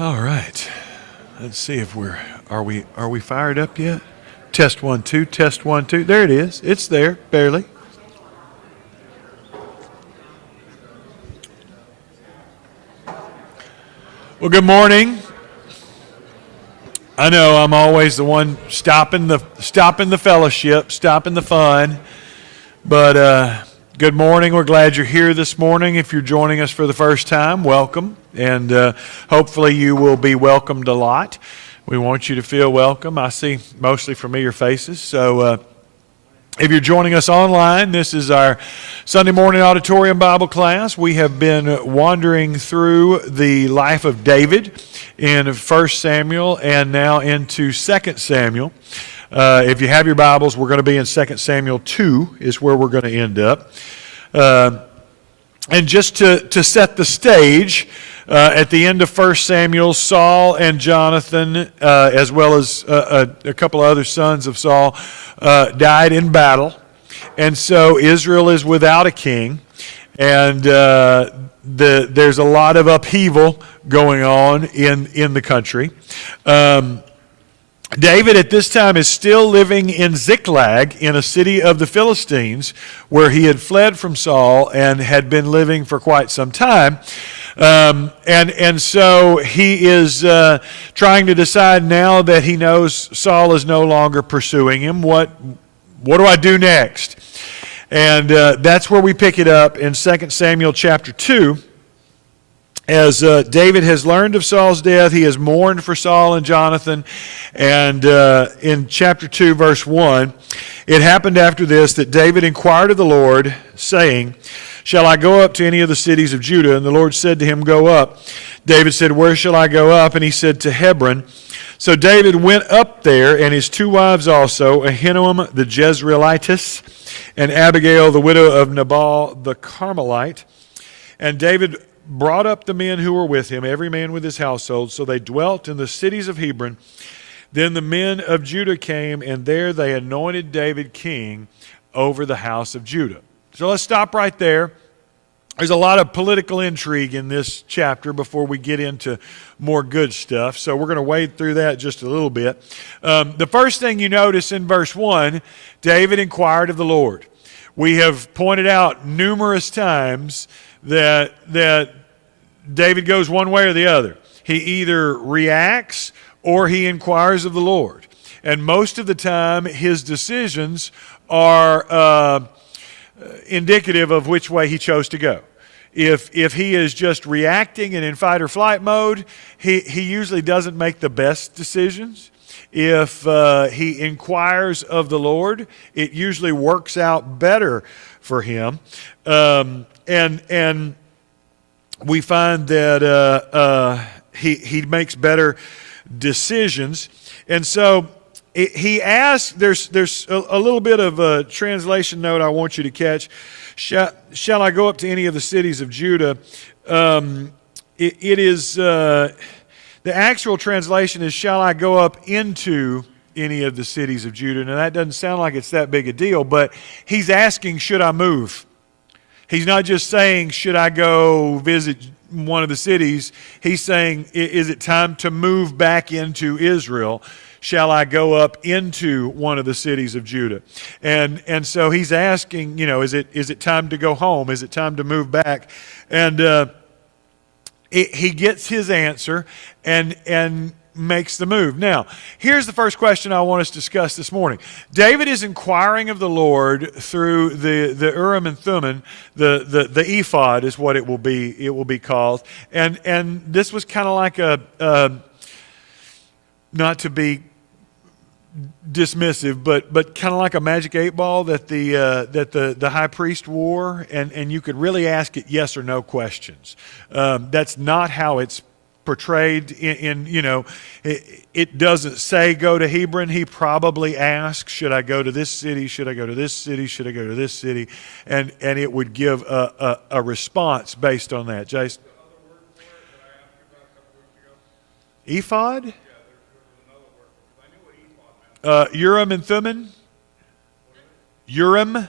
All right. Let's see if are we fired up yet? Test 1 2, test 1 2. There it is. It's there, barely. Well, good morning. I know I'm always the one stopping the fellowship, stopping the fun. But good morning. We're glad you're here this morning. If you're joining us for the first time, welcome. And hopefully you will be welcomed a lot. We want you to feel welcome. I see mostly familiar faces. So if you're joining us online, this is our Sunday morning auditorium Bible class. We have been wandering through the life of David in 1 Samuel and now into 2 Samuel. If you have your Bibles, we're going to be in 2 Samuel 2 is where we're going to end up. And just to set the stage, at the end of 1 Samuel, Saul and Jonathan, as well as a couple of other sons of Saul, died in battle. And so Israel is without a king. And there's a lot of upheaval going on in the country. David at this time is still living in Ziklag, in a city of the Philistines, where he had fled from Saul and had been living for quite some time. And so he is trying to decide now that he knows Saul is no longer pursuing him. What do I do next? And that's where we pick it up in 2 Samuel chapter 2. As David has learned of Saul's death, he has mourned for Saul and Jonathan. And in chapter 2, verse 1, it happened after this that David inquired of the Lord, saying, "Shall I go up to any of the cities of Judah?" And the Lord said to him, "Go up." David said, "Where shall I go up?" And he said, "To Hebron." So David went up there, and his two wives also, Ahinoam the Jezreelitess, and Abigail the widow of Nabal the Carmelite. And David brought up the men who were with him, every man with his household. So they dwelt in the cities of Hebron. Then the men of Judah came, and there they anointed David king over the house of Judah. So let's stop right there. There's a lot of political intrigue in this chapter before we get into more good stuff. So we're going to wade through that just a little bit. The first thing you notice in verse 1, David inquired of the Lord. We have pointed out numerous times that David goes one way or the other. He either reacts or he inquires of the Lord. And most of the time, his decisions are indicative of which way he chose to go. If he is just reacting and in fight or flight mode, he usually doesn't make the best decisions. If he inquires of the Lord, it usually works out better for him. And we find that he makes better decisions. And so he asks, there's a little bit of a translation note I want you to catch. Shall I go up to any of the cities of Judah? It is, the actual translation is, shall I go up into any of the cities of Judah? Now that doesn't sound like it's that big a deal, but he's asking, should I move? He's not just saying, should I go visit one of the cities? He's saying, is it time to move back into Israel? Shall I go up into one of the cities of Judah? And so he's asking, is it time to go home? Is it time to move back? And he gets his answer and makes the move. Now, here's the first question I want us to discuss this morning. David is inquiring of the Lord through the Urim and Thummim, the ephod is what it will be called. And this was kind of like not to be dismissive, but kind of like a magic 8-ball that the high priest wore, and you could really ask it yes or no questions. That's not how it's portrayed it doesn't say go to Hebron. He probably asks, should I go to this city? Should I go to this city? Should I go to this city? And it would give a response based on that. Jason? Ephod? Urim and Thummim? Urim?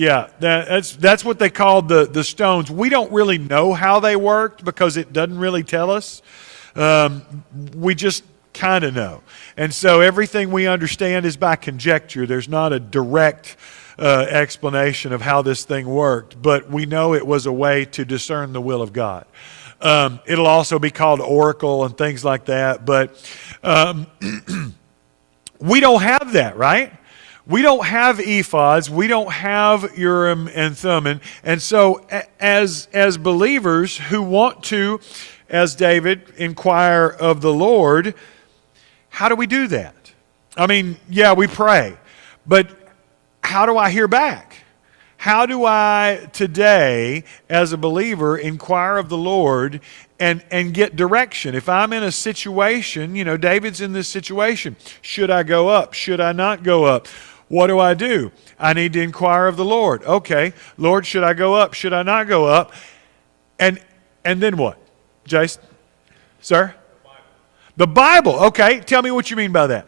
Yeah, that's what they called the stones. We don't really know how they worked because it doesn't really tell us. We just kind of know. And so everything we understand is by conjecture. There's not a direct explanation of how this thing worked, but we know it was a way to discern the will of God. It'll also be called oracle and things like that, but we don't have that, right? We don't have ephods. We don't have Urim and Thummim. And so as believers who want to, as David, inquire of the Lord, how do we do that? I mean, yeah, we pray. But how do I hear back? How do I today, as a believer, inquire of the Lord and get direction? If I'm in a situation, David's in this situation. Should I go up? Should I not go up? What do? I need to inquire of the Lord. Okay, Lord, should I go up? Should I not go up? And then what? Jason? Sir? The Bible. Okay, tell me what you mean by that.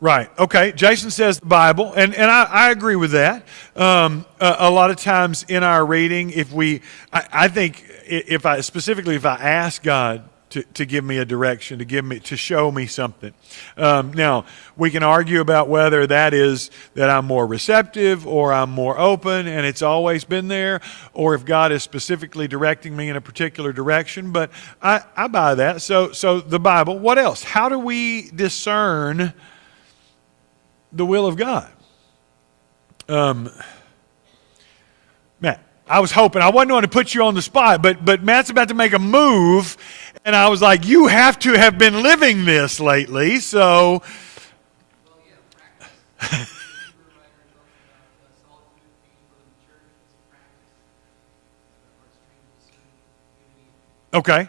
Right. Okay. Jason says the Bible, and I agree with that. A lot of times in our reading, I think if I ask God to give me a direction, to show me something. Now we can argue about whether that is that I'm more receptive or I'm more open, and it's always been there, or if God is specifically directing me in a particular direction. But I buy that. So the Bible. What else? How do we discern the will of God? Matt, I was hoping, I wasn't going to put you on the spot, but Matt's about to make a move, and I was like, you have to have been living this lately, so. Okay.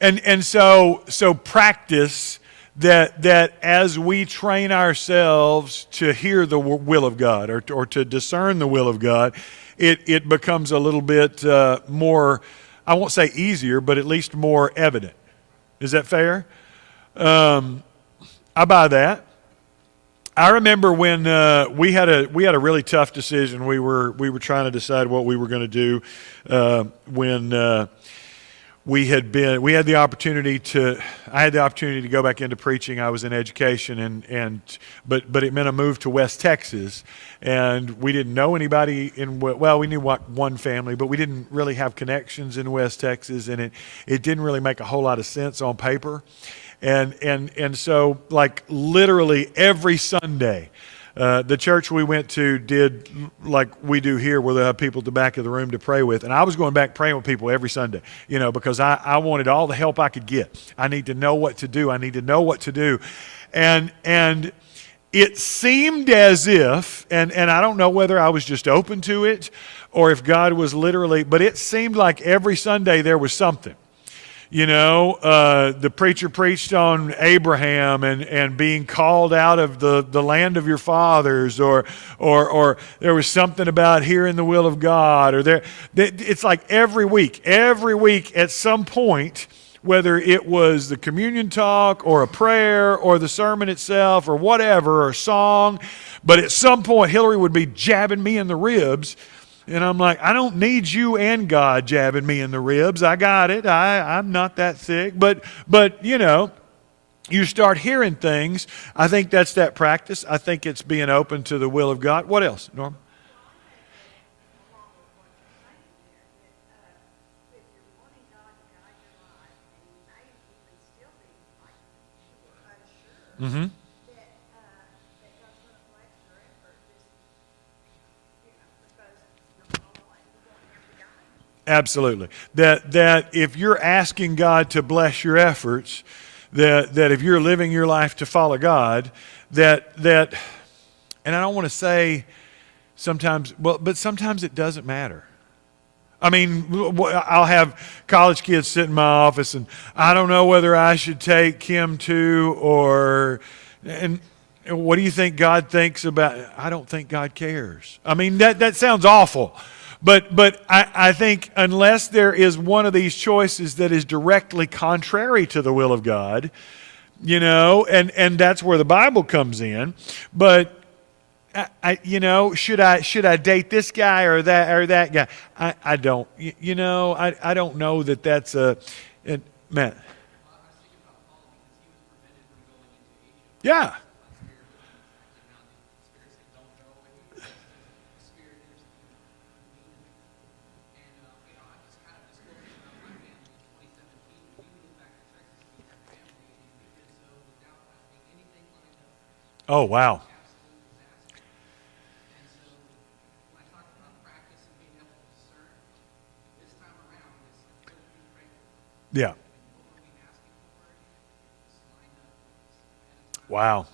And so practice that as we train ourselves to hear the will of God or to discern the will of God, it becomes a little bit more, I won't say easier, but at least more evident. Is that fair? I buy that. I remember when we had a really tough decision. We were trying to decide what we were going to do when I had the opportunity to go back into preaching. I was in education, but it meant a move to West Texas, and we didn't know anybody we knew one family, but we didn't really have connections in West Texas, and it didn't really make a whole lot of sense on paper, and so like literally every Sunday. The church we went to did like we do here, where they have people at the back of the room to pray with. And I was going back praying with people every Sunday, because I wanted all the help I could get. I need to know what to do. And it seemed as if, and I don't know whether I was just open to it or if God was literally, but it seemed like every Sunday there was something. The preacher preached on Abraham and being called out of the land of your fathers, or there was something about hearing the will of God, it's like every week at some point, whether it was the communion talk or a prayer or the sermon itself or whatever, or song, but at some point Hillary would be jabbing me in the ribs. And I'm like, I don't need you and God jabbing me in the ribs. I got it. I'm not that thick. But you start hearing things. I think that's that practice. I think it's being open to the will of God. What else, Norma? Mm-hmm. Absolutely. That if you're asking God to bless your efforts, that if you're living your life to follow God, that and I don't want to say sometimes, but sometimes it doesn't matter. I mean, I'll have college kids sit in my office, and I don't know whether I should take Kim to and What do you think God thinks about? I don't think God cares. I mean, that sounds awful. But I think unless there is one of these choices that is directly contrary to the will of God, and that's where the Bible comes in. But should I date this guy or that guy? I don't. I don't know that that's man. Yeah. Oh, wow. Yeah. Wow.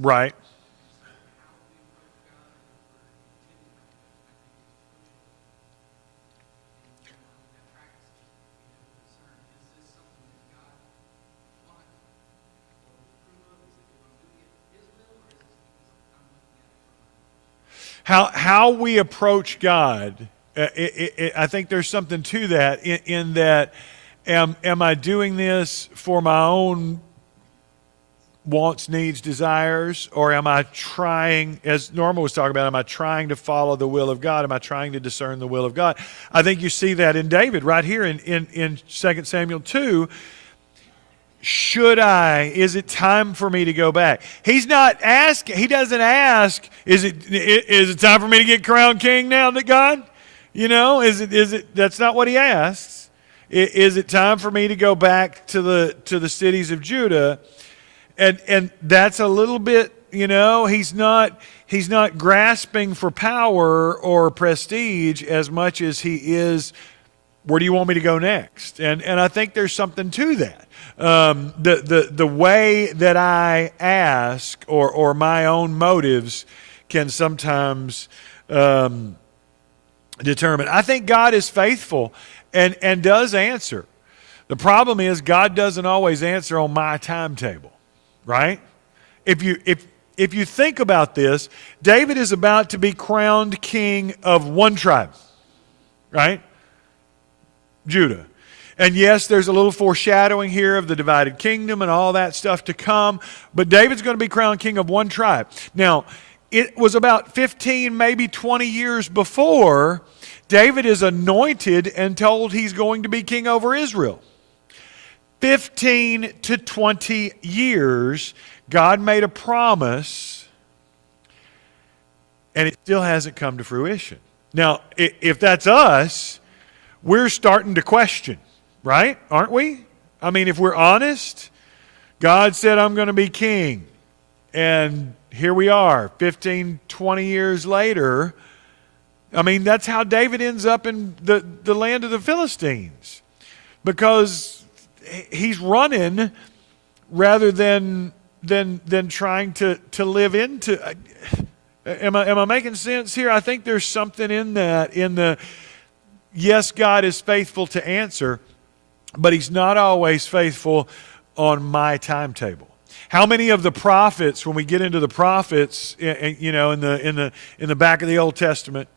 Right. How we approach God, I think there's something to that in that am I doing this for my own wants, needs, desires, or am I trying, as Norma was talking about, am I trying to follow the will of God? Am I trying to discern the will of God? I think you see that in David right here in 2 Samuel 2. Is it time for me to go back? He doesn't ask, is it time for me to get crowned king now, God? That's not what he asks. Is it time for me to go back to the cities of Judah? And that's a little bit, he's not grasping for power or prestige as much as he is, where do you want me to go next? And I think there's something to that. The way that I ask or my own motives can sometimes determine. I think God is faithful and does answer. The problem is God doesn't always answer on my timetable, right? If you think about this, David is about to be crowned king of one tribe, right? Judah. And yes, there's a little foreshadowing here of the divided kingdom and all that stuff to come, but David's going to be crowned king of one tribe. Now, it was about 15, maybe 20 years before David is anointed and told he's going to be king over Israel. 15 to 20 years, God made a promise, and it still hasn't come to fruition. Now, if that's us, we're starting to question, right? Aren't we? I mean, if we're honest, God said, I'm going to be king. And here we are, 15, 20 years later. I mean, that's how David ends up in the land of the Philistines. Because he's running rather than trying to live into. Am I making sense here? I think there's something in that, yes, God is faithful to answer, but he's not always faithful on my timetable. How many of the prophets, when we get into the prophets, in the back of the Old Testament,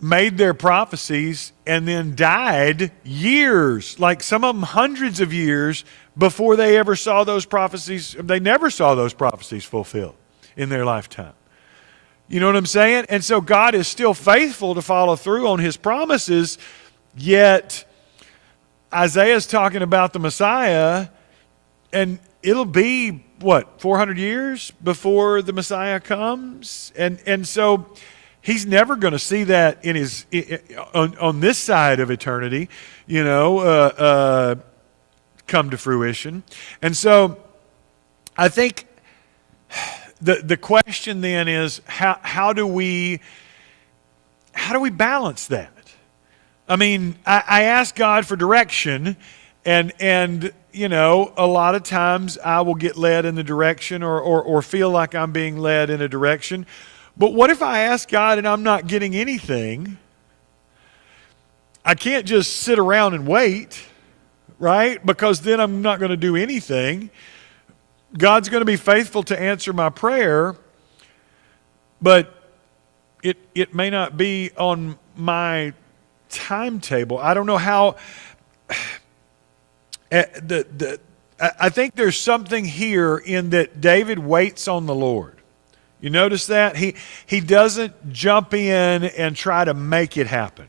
made their prophecies and then died years, like some of them hundreds of years, before they ever saw those prophecies. They never saw those prophecies fulfilled in their lifetime. You know what I'm saying? And so God is still faithful to follow through on his promises, yet Isaiah's talking about the Messiah, and it'll be, 400 years before the Messiah comes? And so he's never going to see that on this side of eternity, come to fruition. And so I think the question then is, how do we balance that? I mean, I ask God for direction, and a lot of times I will get led in the direction or feel like I'm being led in a direction. But what if I ask God and I'm not getting anything? I can't just sit around and wait, right? Because then I'm not going to do anything. God's going to be faithful to answer my prayer, but it may not be on my timetable. I don't know how. I think there's something here in that David waits on the Lord. You notice that? He doesn't jump in and try to make it happen.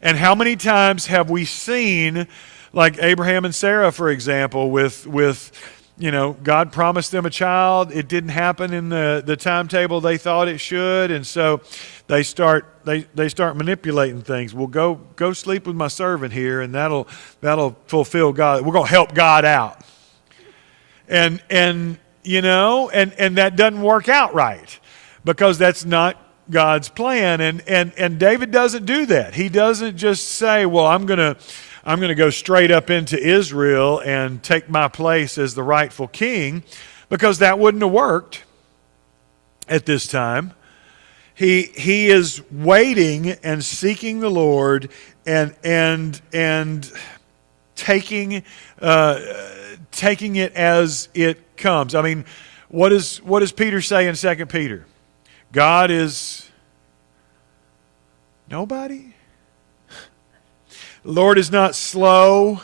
And how many times have we seen, like Abraham and Sarah, for example, with God promised them a child. It didn't happen in the timetable they thought it should, and so they start manipulating things. Well, go sleep with my servant here, and that'll fulfill God. We're going to help God out, and that doesn't work out right because that's not God's plan. And David doesn't do that. He doesn't just say, well, I'm going to go straight up into Israel and take my place as the rightful king, because that wouldn't have worked at this time. He is waiting and seeking the Lord and taking it as it comes. I mean, what does Peter say in 2 Peter? God is nobody? The Lord is not slow.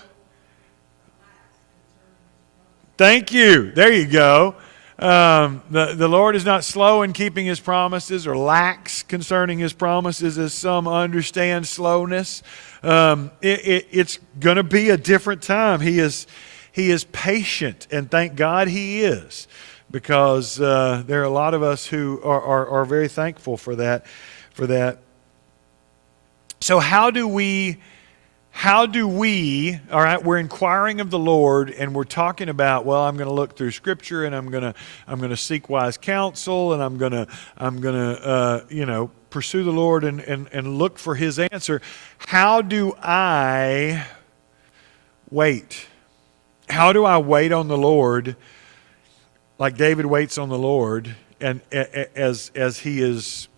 Thank you. There you go. The Lord is not slow in keeping His promises, or lax concerning His promises, as some understand slowness. It's going to be a different time. He is patient, and thank God He is, because there are a lot of us who are very thankful for that. So how do we, all right, we're inquiring of the Lord, and we're talking about, well, I'm going to look through Scripture, and I'm going to seek wise counsel, and I'm going to pursue the Lord and look for His answer. How do I wait? How do I wait on the Lord like David waits on the Lord, and as He is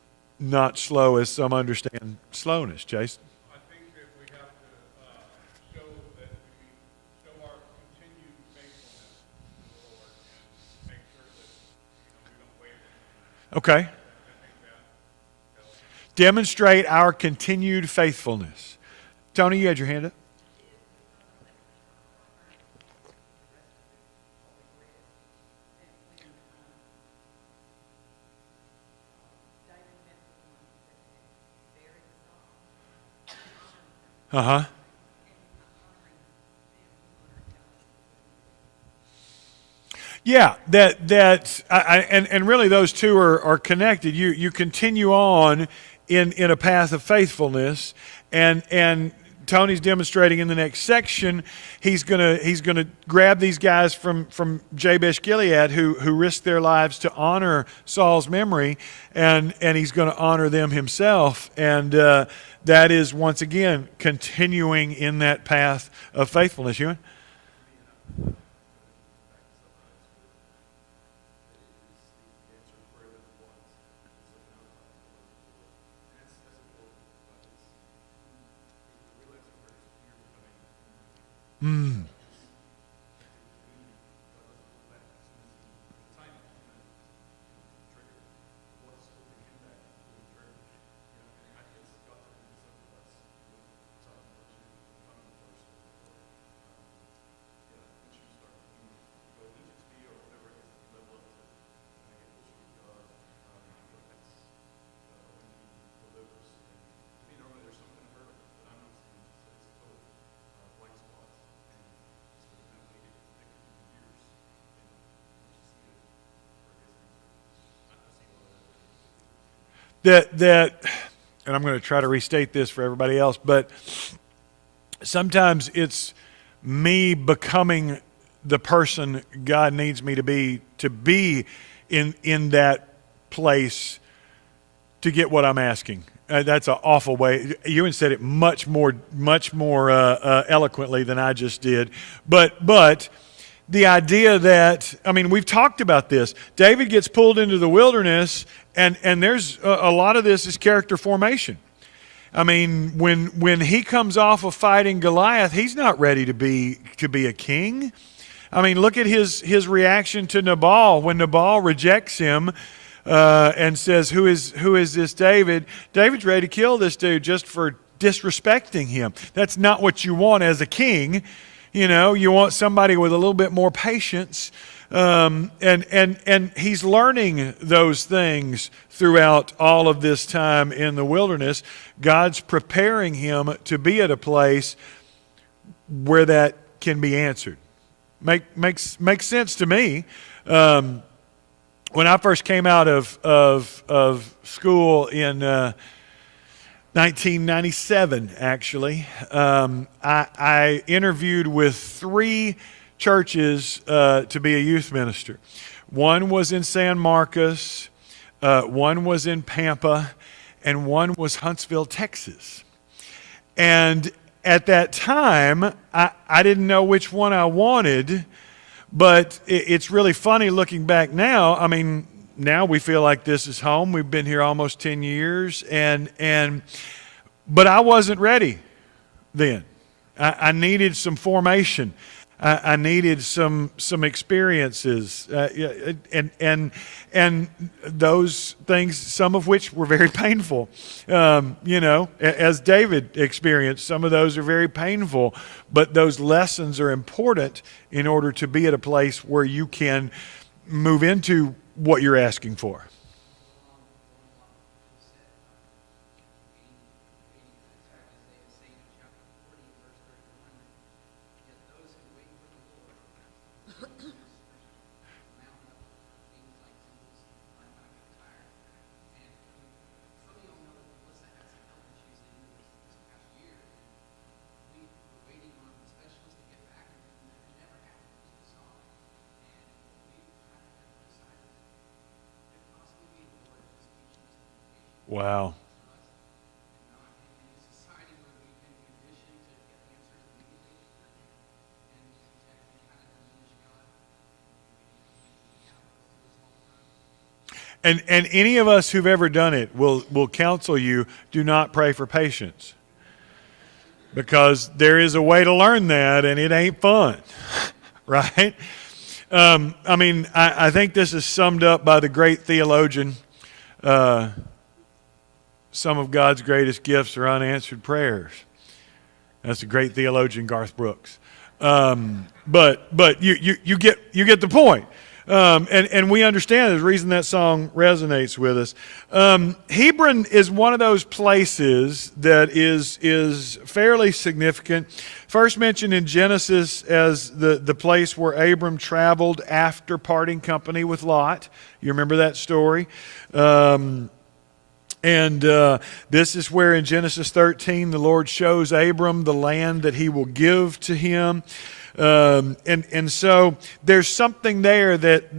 not slow as some understand slowness, Jason? I think that we have to show that we show our continued faithfulness to the Lord and make sure that we don't waver. Okay. Demonstrate our continued faithfulness. Tony, you had your hand up. Uh-huh. Yeah, and really those two are connected. You continue on in a path of faithfulness, and Tony's demonstrating in the next section. He's gonna grab these guys from Jabesh Gilead who risked their lives to honor Saul's memory, and he's going to honor them himself, and that is once again continuing in that path of faithfulness. Ewan? Mm. That, and I'm going to try to restate this for everybody else, but sometimes it's me becoming the person God needs me to be in that place to get what I'm asking. That's an awful way. Ewan said it much more eloquently than I just did. But the idea that, I mean, we've talked about this. David gets pulled into the wilderness, and there's a lot of this is character formation. I mean, when he comes off of fighting Goliath, he's not ready to be a king. I mean, look at his reaction to Nabal when Nabal rejects him. And says, who is this David? David's ready to kill this dude just for disrespecting him. That's not what you want as a king. You know, you want somebody with a little bit more patience. And he's learning those things throughout all of this time in the wilderness. God's preparing him to be at a place where that can be answered. Makes sense to me. When I first came out of school in 1997, actually, I interviewed with 3 churches to be a youth minister. One was in San Marcos, one was in Pampa, and one was Huntsville, Texas. And at that time, I didn't know which one I wanted. But it's really funny looking back now. I mean, now we feel like this is home. We've been here almost 10 years, but I wasn't ready then. I needed some formation. I needed some experiences, and those things, some of which were very painful. As David experienced, some of those are very painful, but those lessons are important in order to be at a place where you can move into what you're asking for. Wow. And any of us who've ever done it will counsel you, do not pray for patience. Because there is a way to learn that, and it ain't fun, right? I think this is summed up by the great theologian, some of God's greatest gifts are unanswered prayers. That's the great theologian Garth Brooks. But you get the point. And we understand the reason that song resonates with us. Hebron is one of those places that is fairly significant. First mentioned in Genesis as the place where Abram traveled after parting company with Lot. You remember that story? And this is where in Genesis 13 the Lord shows Abram the land that he will give to him. And so there's something there that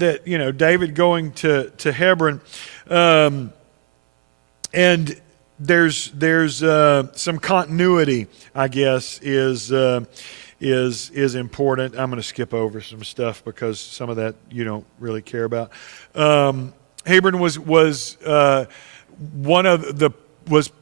David going to Hebron, and there's some continuity, I guess, is important. I'm going to skip over some stuff because some of that you don't really care about. Hebron was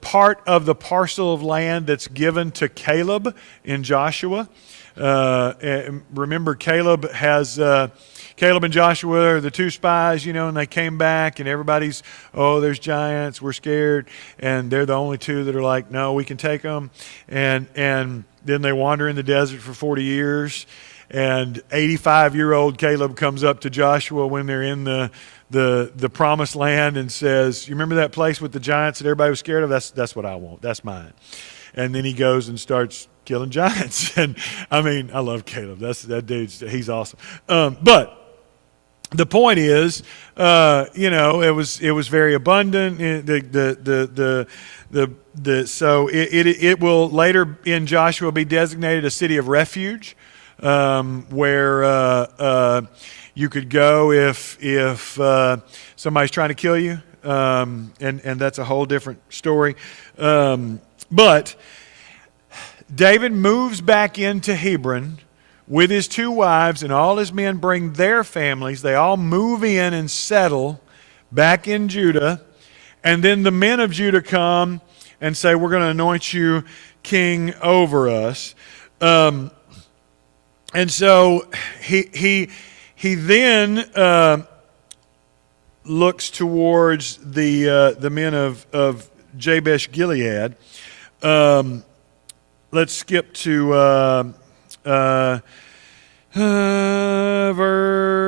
part of the parcel of land that's given to Caleb in Joshua. And remember, Caleb and Joshua are the 2 spies, and they came back, and everybody's, there's giants, we're scared, and they're the only 2 that are like, no, we can take them, and then they wander in the desert for 40 years, and 85-year-old Caleb comes up to Joshua when they're in the promised land and says, you remember that place with the giants that everybody was scared of? That's what I want. That's mine. And then he goes and starts killing giants. And I love Caleb. That dude's, he's awesome. But the point is, it was very abundant. So it will later in Joshua be designated a city of refuge, where you could go if somebody's trying to kill you. and that's a whole different story. But David moves back into Hebron with his 2 wives, and all his men bring their families. They all move in and settle back in Judah. And then the men of Judah come and say, we're going to anoint you king over us. And so he then looks towards the men of Jabesh Gilead. Let's skip to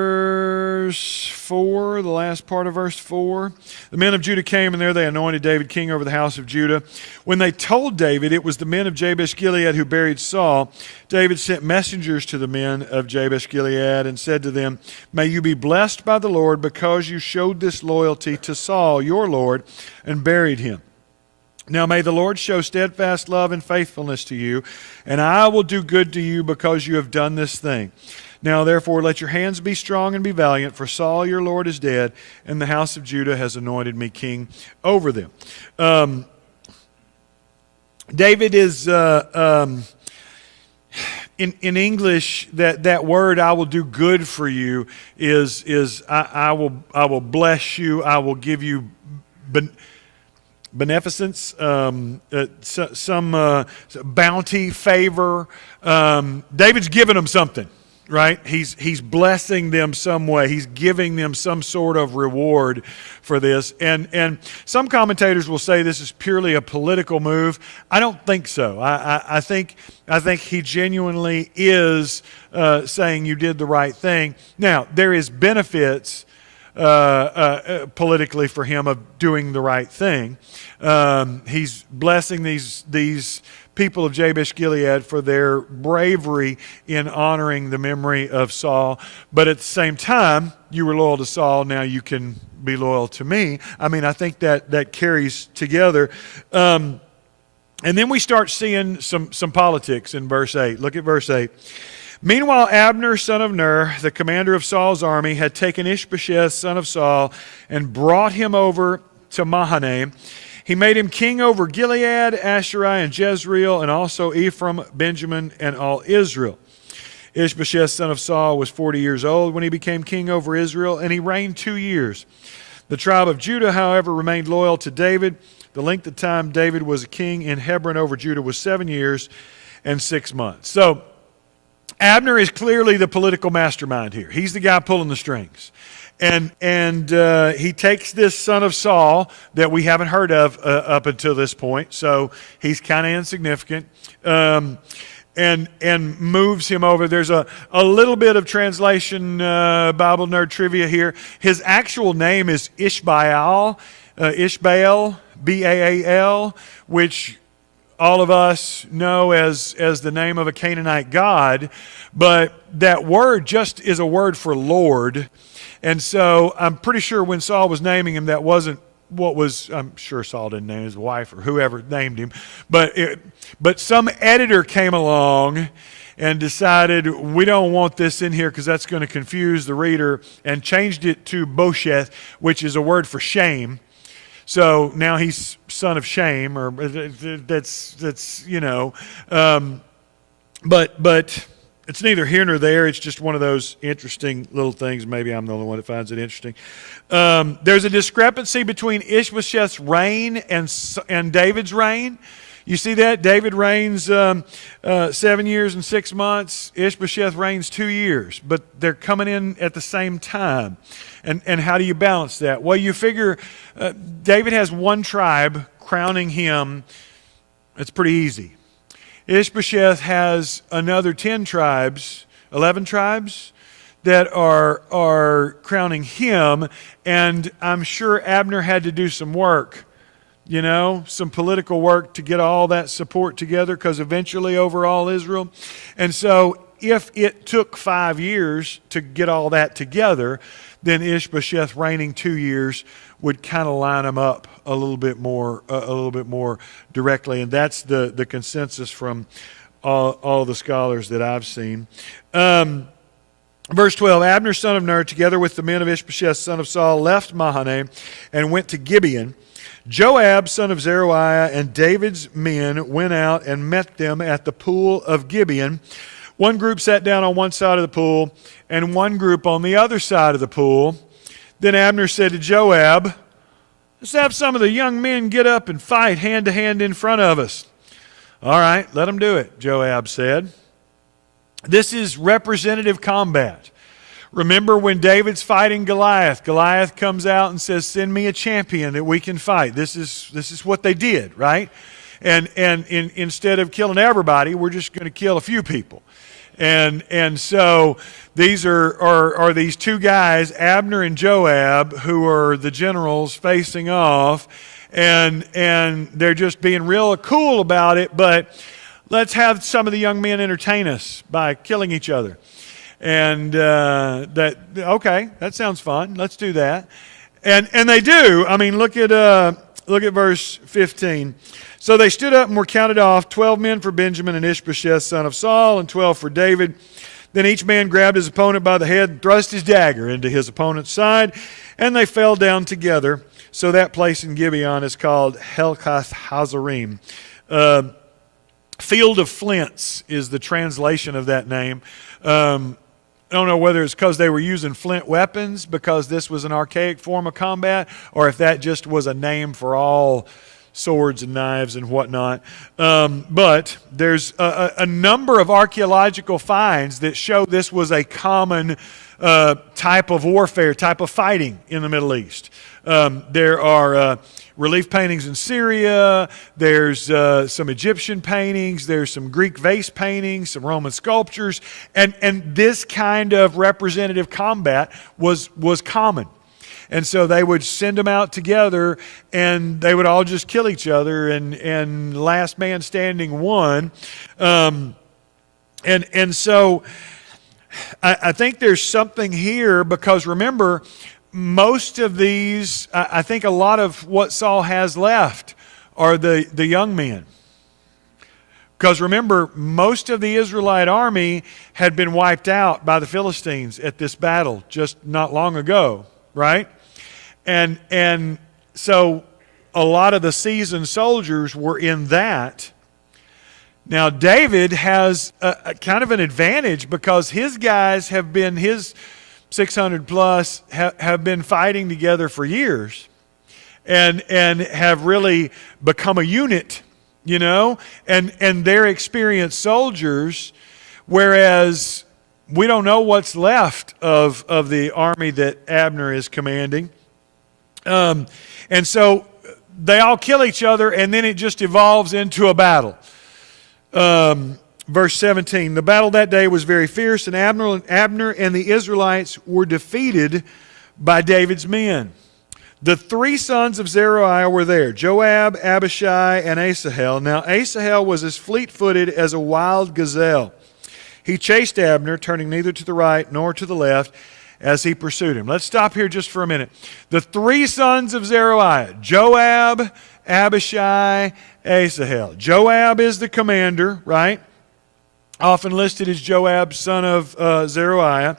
verse 4, the last part of verse 4. The men of Judah came, and there they anointed David king over the house of Judah. When they told David it was the men of Jabesh Gilead who buried Saul, David sent messengers to the men of Jabesh Gilead and said to them, may you be blessed by the Lord because you showed this loyalty to Saul, your Lord, and buried him. Now may the Lord show steadfast love and faithfulness to you, and I will do good to you because you have done this thing. Now therefore let your hands be strong and be valiant, for Saul your Lord is dead, and the house of Judah has anointed me king over them. David is, in English, that word "I will do good for you" is I will bless you, I will give you beneficence, some bounty, favor. David's giving them something, right? He's blessing them some way. He's giving them some sort of reward for this. And some commentators will say this is purely a political move. I don't think so. I think he genuinely is saying you did the right thing. Now, there is benefits politically for him of doing the right thing. He's blessing these people of Jabesh Gilead for their bravery in honoring the memory of Saul. But at the same time, you were loyal to Saul, now you can be loyal to me. I mean, I think that carries together. And then we start seeing some politics in verse 8. Look at verse 8. Meanwhile, Abner, son of Ner, the commander of Saul's army, had taken Ishbosheth, son of Saul, and brought him over to Mahanaim. He made him king over Gilead, Asherai, and Jezreel, and also Ephraim, Benjamin, and all Israel. Ishbosheth, son of Saul, was 40 years old when he became king over Israel, and he reigned 2 years. The tribe of Judah, however, remained loyal to David. The length of time David was a king in Hebron over Judah was 7 years and 6 months. So, Abner is clearly the political mastermind here. He's the guy pulling the strings. And he takes this son of Saul that we haven't heard of up until this point, so he's kind of insignificant, and moves him over. There's a little bit of translation Bible nerd trivia here. His actual name is Ishbaal, B-A-A-L, which all of us know as the name of a Canaanite god, but that word just is a word for Lord. And so I'm pretty sure when Saul was naming him, that wasn't what was, I'm sure Saul didn't name his wife or whoever named him, but some editor came along and decided we don't want this in here because that's going to confuse the reader, and changed it to Bosheth, which is a word for shame. So now he's son of shame, or that's you know, but it's neither here nor there. It's just one of those interesting little things. Maybe I'm the only one that finds it interesting. There's a discrepancy between Ishbosheth's reign and David's reign. You see that? David reigns 7 years and 6 months. Ishbosheth reigns 2 years, but they're coming in at the same time. And how do you balance that? Well, you figure David has one tribe crowning him. It's pretty easy. Ishbosheth has another 11 tribes that are crowning him, and I'm sure Abner had to do some work, some political work to get all that support together, because eventually over all Israel. And so if it took 5 years to get all that together, then Ishbosheth reigning 2 years would kind of line them up a little bit more directly, and that's the consensus from all the scholars that I've seen. Verse 12, Abner, son of Ner, together with the men of Ishbosheth, son of Saul, left Mahanaim and went to Gibeon. Joab, son of Zeruiah, and David's men went out and met them at the pool of Gibeon. One group sat down on one side of the pool, and one group on the other side of the pool. Then Abner said to Joab, let's have some of the young men get up and fight hand to hand in front of us. All right, let them do it, Joab said. This is representative combat. Remember when David's fighting Goliath, Goliath comes out and says, send me a champion that we can fight. This is what they did, right? And instead of killing everybody, we're just going to kill a few people. And so these are these two guys, Abner and Joab, who are the generals facing off, and they're just being real cool about it, but let's have some of the young men entertain us by killing each other. And okay, that sounds fun. Let's do that. And they do. I mean, look at verse 15. So they stood up and were counted off, 12 men for Benjamin and Ishbosheth, son of Saul, and 12 for David. Then each man grabbed his opponent by the head and thrust his dagger into his opponent's side, and they fell down together. So that place in Gibeon is called Helkath Hazarim. Field of Flints is the translation of that name. I don't know whether it's because they were using flint weapons because this was an archaic form of combat, or if that just was a name for all swords and knives and whatnot. But there's a number of archaeological finds that show this was a common type of warfare, type of fighting in the Middle East. There are relief paintings in Syria, there's some Egyptian paintings, there's some Greek vase paintings, some Roman sculptures, and this kind of representative combat was common. And so they would send them out together, and they would all just kill each other, and last man standing won. And so I think there's something here, because remember, most of these, I think a lot of what Saul has left are the young men. Because remember, most of the Israelite army had been wiped out by the Philistines at this battle just not long ago, right? And so a lot of the seasoned soldiers were in that. Now David has a kind of an advantage because his guys have been, his 600 plus have been fighting together for years and have really become a unit, you know, and they're experienced soldiers, whereas we don't know what's left of the army that Abner is commanding. And so they all kill each other, and then it just evolves into a battle. Verse 17, the battle that day was very fierce, and Abner and the Israelites were defeated by David's men. The three sons of Zeruiah were there, Joab, Abishai, and Asahel. Now Asahel was as fleet-footed as a wild gazelle. He chased Abner, turning neither to the right nor to the left, as he pursued him. Let's stop here just for a minute. The three sons of Zeruiah, Joab, Abishai, Asahel. Joab is the commander, right? Often listed as Joab, son of Zeruiah.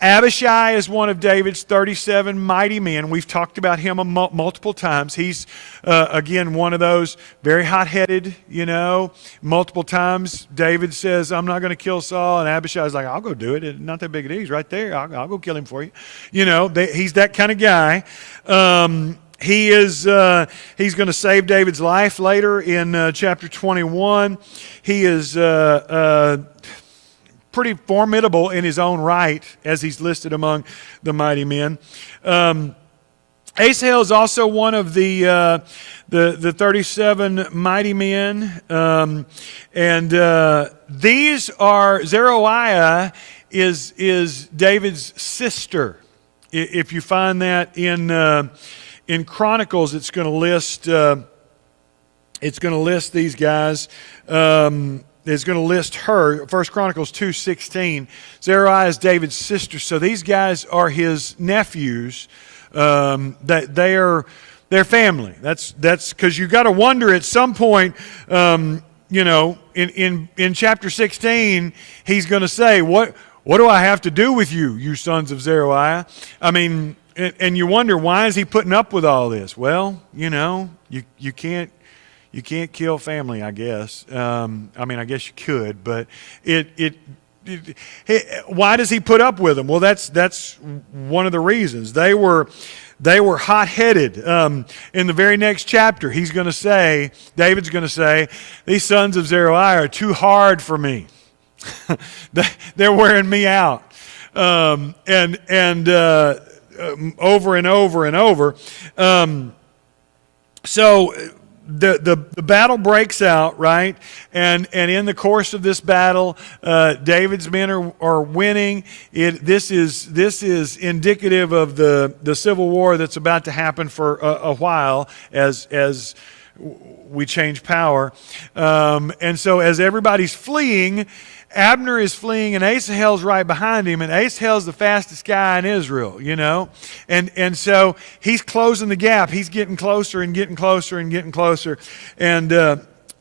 Abishai is one of David's 37 mighty men. We've talked about him multiple times. He's, again, one of those very hot-headed, you know. Multiple times David says, I'm not going to kill Saul. And Abishai's like, I'll go do it. It's not that big a deal. He's right there. I'll go kill him for you. You know, he's that kind of guy. He's going to save David's life later in chapter 21. He is pretty formidable in his own right, as he's listed among the mighty men. Asahel is also one of the 37 mighty men, and these are, Zeruiah is David's sister. If you find that in Chronicles, it's going to list these guys. It's going to list her. 1 Chronicles 2:16. Zeruiah is David's sister. So these guys are his nephews. That they're family. That's because you got to wonder at some point. You know, in chapter 16, he's going to say, what what do I have to do with you, you sons of Zeruiah? I mean, and you wonder, why is he putting up with all this? Well, you can't kill family, I guess. I mean, I guess you could, but why does he put up with them? Well, that's one of the reasons. They were hot-headed. In the very next chapter, David's going to say, these sons of Zeruiah are too hard for me. They're wearing me out. Over and over and over. So the battle breaks out, right? And in the course of this battle, David's men are winning. This is indicative of the civil war that's about to happen for a while as we change power. And so as everybody's fleeing, Abner is fleeing, and Asahel's right behind him, and Asahel's the fastest guy in Israel, And so he's closing the gap. He's getting closer and getting closer and getting closer. And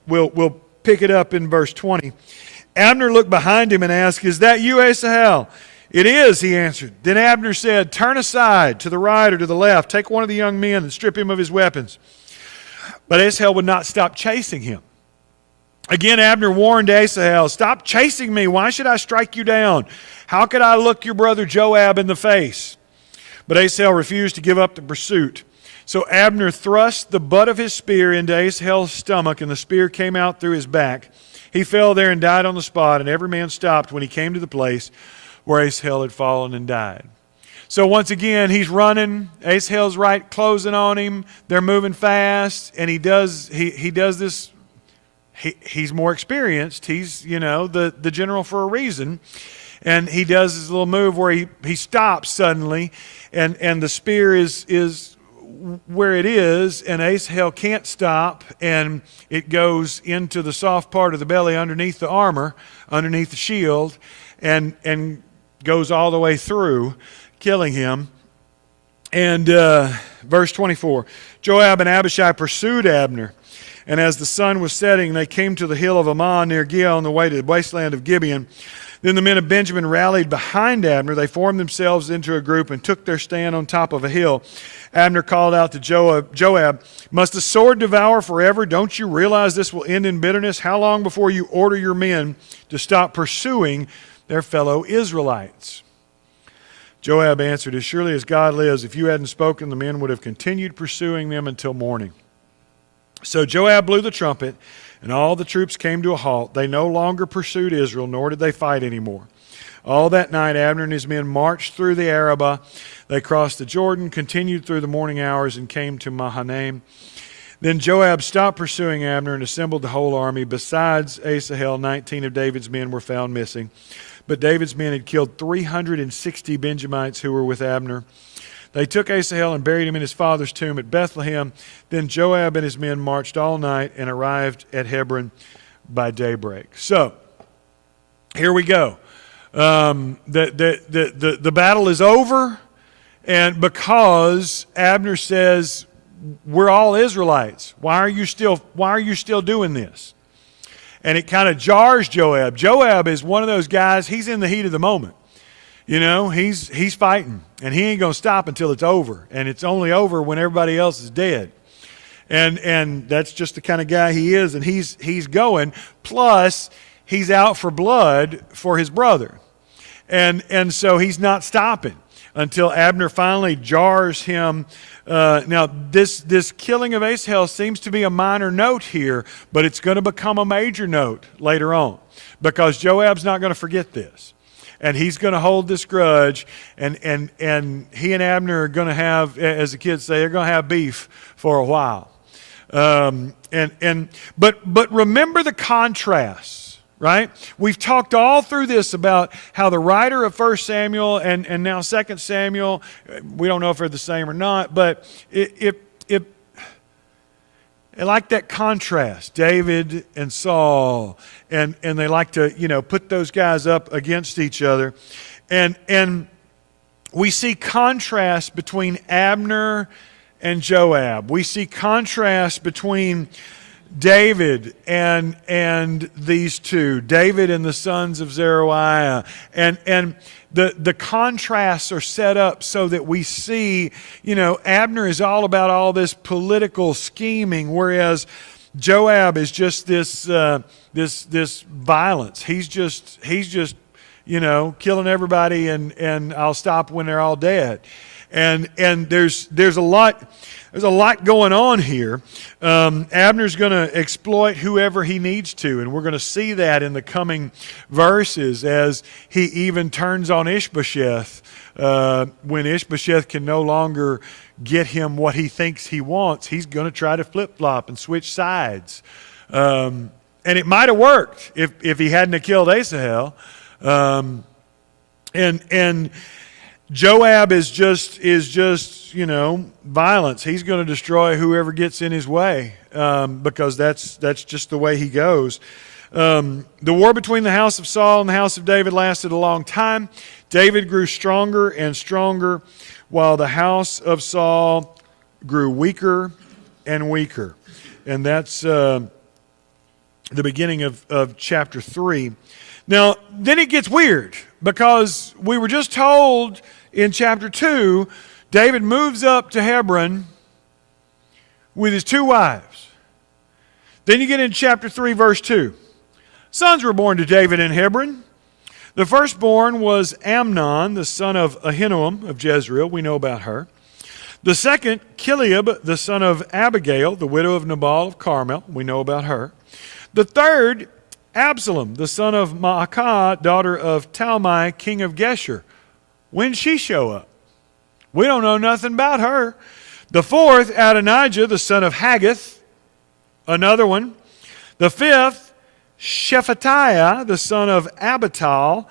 we'll pick it up in verse 20. Abner looked behind him and asked, "Is that you, Asahel?" "It is," he answered. Then Abner said, "Turn aside to the right or to the left. Take one of the young men and strip him of his weapons." But Asahel would not stop chasing him. Again, Abner warned Asahel, "Stop chasing me. Why should I strike you down? How could I look your brother Joab in the face?" But Asahel refused to give up the pursuit. So Abner thrust the butt of his spear into Asahel's stomach, and the spear came out through his back. He fell there and died on the spot, and every man stopped when he came to the place where Asahel had fallen and died. So once again, he's running. Asahel's right closing on him. They're moving fast, and he does this. He's more experienced. He's, the general for a reason. And he does this little move where he stops suddenly, and the spear is where it is, and Asahel can't stop, and it goes into the soft part of the belly underneath the armor, underneath the shield, and goes all the way through, killing him. And verse 24, Joab and Abishai pursued Abner. And as the sun was setting, they came to the hill of Ammah near Giah on the way to the wasteland of Gibeon. Then the men of Benjamin rallied behind Abner. They formed themselves into a group and took their stand on top of a hill. Abner called out to Joab, "Must the sword devour forever? Don't you realize this will end in bitterness? How long before you order your men to stop pursuing their fellow Israelites?" Joab answered, "As surely as God lives, if you hadn't spoken, the men would have continued pursuing them until morning." So Joab blew the trumpet, and all the troops came to a halt. They no longer pursued Israel, nor did they fight anymore. All that night, Abner and his men marched through the Arabah. They crossed the Jordan, continued through the morning hours, and came to Mahanaim. Then Joab stopped pursuing Abner and assembled the whole army. Besides Asahel, 19 of David's men were found missing. But David's men had killed 360 Benjamites who were with Abner. They took Asahel and buried him in his father's tomb at Bethlehem. Then Joab and his men marched all night and arrived at Hebron by daybreak. So, here we go. The battle is over, and because Abner says, "We're all Israelites. Why are you still doing this?" And it kind of jars Joab. Joab is one of those guys, he's in the heat of the moment. He's fighting, and he ain't going to stop until it's over, and it's only over when everybody else is dead. And that's just the kind of guy he is, and he's going. Plus, he's out for blood for his brother. And so he's not stopping until Abner finally jars him. Now, this killing of Asahel seems to be a minor note here, but it's going to become a major note later on, because Joab's not going to forget this. And he's going to hold this grudge, and he and Abner are going to have, as the kids say, they're going to have beef for a while. But remember the contrasts, right? We've talked all through this about how the writer of 1 Samuel and now 2 Samuel, we don't know if they're the same or not, but I like that contrast, David and Saul, and they like to, put those guys up against each other. And we see contrast between Abner and Joab. We see contrast between David and these two, David and the sons of Zeruiah, and the contrasts are set up so that we see, Abner is all about all this political scheming, whereas Joab is just this violence. He's just killing everybody, and I'll stop when they're all dead. And there's a lot going on here. Abner's going to exploit whoever he needs to, and we're going to see that in the coming verses as he even turns on Ishbosheth when Ishbosheth can no longer get him what he thinks he wants. He's going to try to flip-flop and switch sides. And it might have worked if he hadn't have killed Asahel. And Joab is just violence. He's going to destroy whoever gets in his way because that's just the way he goes. The war between the house of Saul and the house of David lasted a long time. David grew stronger and stronger, while the house of Saul grew weaker and weaker. And that's the beginning of chapter 3. Now, then it gets weird, because we were just told in chapter 2, David moves up to Hebron with his 2 wives. Then you get in chapter 3, verse 2. Sons were born to David in Hebron. The firstborn was Amnon, the son of Ahinoam of Jezreel. We know about her. The second, Chileab, the son of Abigail, the widow of Nabal of Carmel. We know about her. The third, Absalom, the son of Maacah, daughter of Talmai, king of Geshur. When did she show up? We don't know nothing about her. The fourth, Adonijah, the son of Haggith, another one. The fifth, Shephatiah, the son of Abital.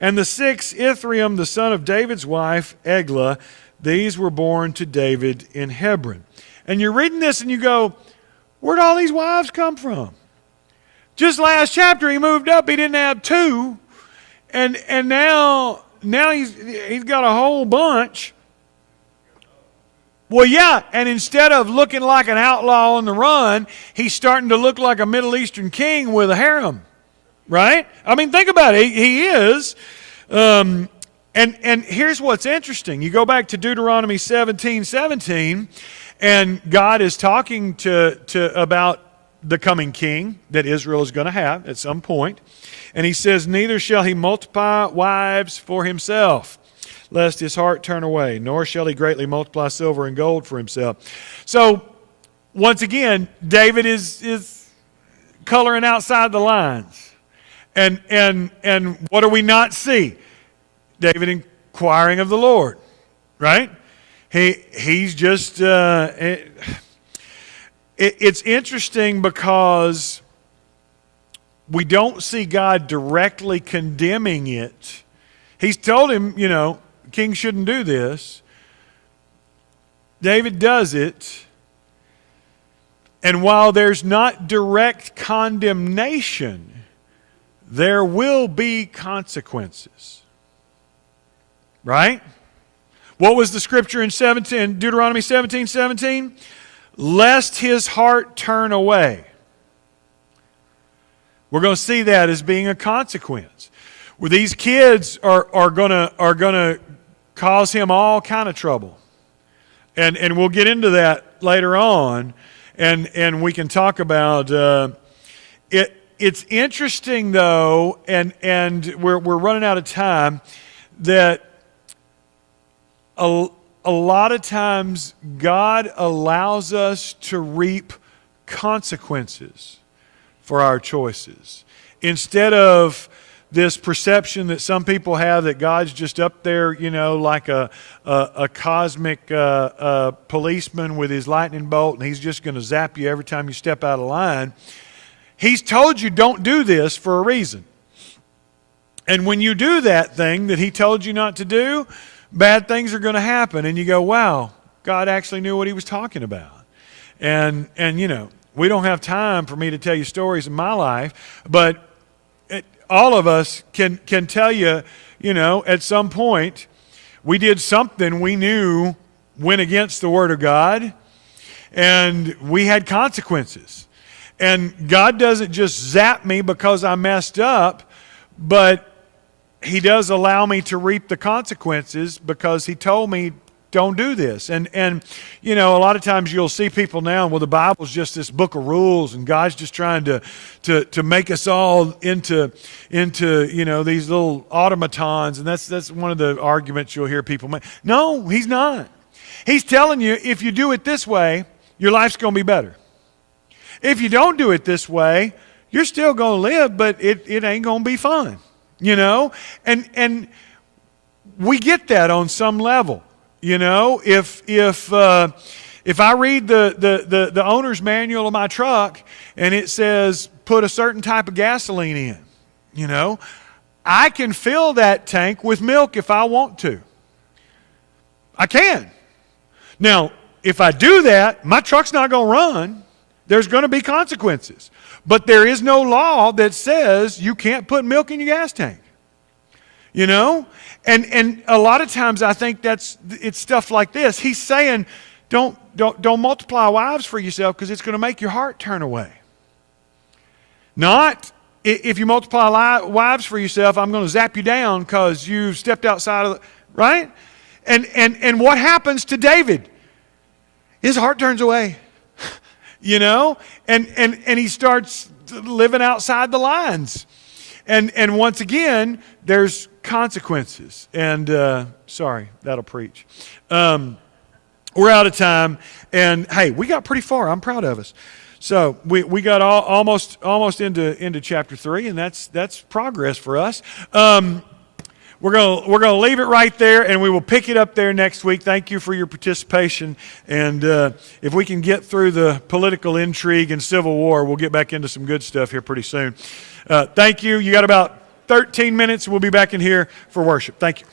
And the sixth, Ithream, the son of David's wife, Eglah. These were born to David in Hebron. And you're reading this and you go, where'd all these wives come from? Just last chapter he moved up, he didn't have 2. And now he's got a whole bunch. Well, yeah, and instead of looking like an outlaw on the run, he's starting to look like a Middle Eastern king with a harem, right? I mean, think about it. He is. And here's what's interesting. You go back to Deuteronomy 17:17, and God is talking about the coming king that Israel is going to have at some point. And he says, neither shall he multiply wives for himself, lest his heart turn away, nor shall he greatly multiply silver and gold for himself. So, once again, David is coloring outside the lines. And what do we not see? David inquiring of the Lord, right? He's just... It's interesting because we don't see God directly condemning it. He's told him, king shouldn't do this. David does it. And while there's not direct condemnation, there will be consequences. Right? What was the scripture in Deuteronomy 17:17? Lest his heart turn away. We're going to see that as being a consequence. Where these kids are gonna cause him all kind of trouble. And we'll get into that later on. And we can talk about it. It's interesting though, and we're running out of time, that a lot of times God allows us to reap consequences for our choices. Instead of this perception that some people have that God's just up there, like a cosmic policeman with his lightning bolt, and he's just going to zap you every time you step out of line. He's told you don't do this for a reason. And when you do that thing that he told you not to do, bad things are going to happen, and you go, wow, God actually knew what he was talking about. And we don't have time for me to tell you stories in my life, but all of us can tell you, at some point, we did something we knew went against the Word of God, and we had consequences. And God doesn't just zap me because I messed up, but he does allow me to reap the consequences because he told me, don't do this. And you know, a lot of times you'll see people now, well, the Bible's just this book of rules, and God's just trying to make us all into you know, these little automatons, and that's one of the arguments you'll hear people make. No, he's not. He's telling you, if you do it this way, your life's going to be better. If you don't do it this way, you're still going to live, but it ain't going to be fun, you know? And we get that on some level. You know, if I read the owner's manual of my truck and it says put a certain type of gasoline in, you know, I can fill that tank with milk if I want to. I can. Now, if I do that, my truck's not going to run. There's going to be consequences. But there is no law that says you can't put milk in your gas tank. You know? And a lot of times I think it's stuff like this. He's saying, don't multiply wives for yourself because it's going to make your heart turn away. Not, if you multiply wives for yourself, I'm going to zap you down because you stepped outside of the, right? And what happens to David? His heart turns away. You know? And he starts living outside the lines. And once again, there's consequences. And sorry, that'll preach. We're out of time. And hey, we got pretty far. I'm proud of us. So we got almost into chapter 3, and that's progress for us. We're gonna leave it right there, and we will pick it up there next week. Thank you for your participation. And if we can get through the political intrigue and civil war, we'll get back into some good stuff here pretty soon. Thank you. You got about 13 minutes. We'll be back in here for worship. Thank you.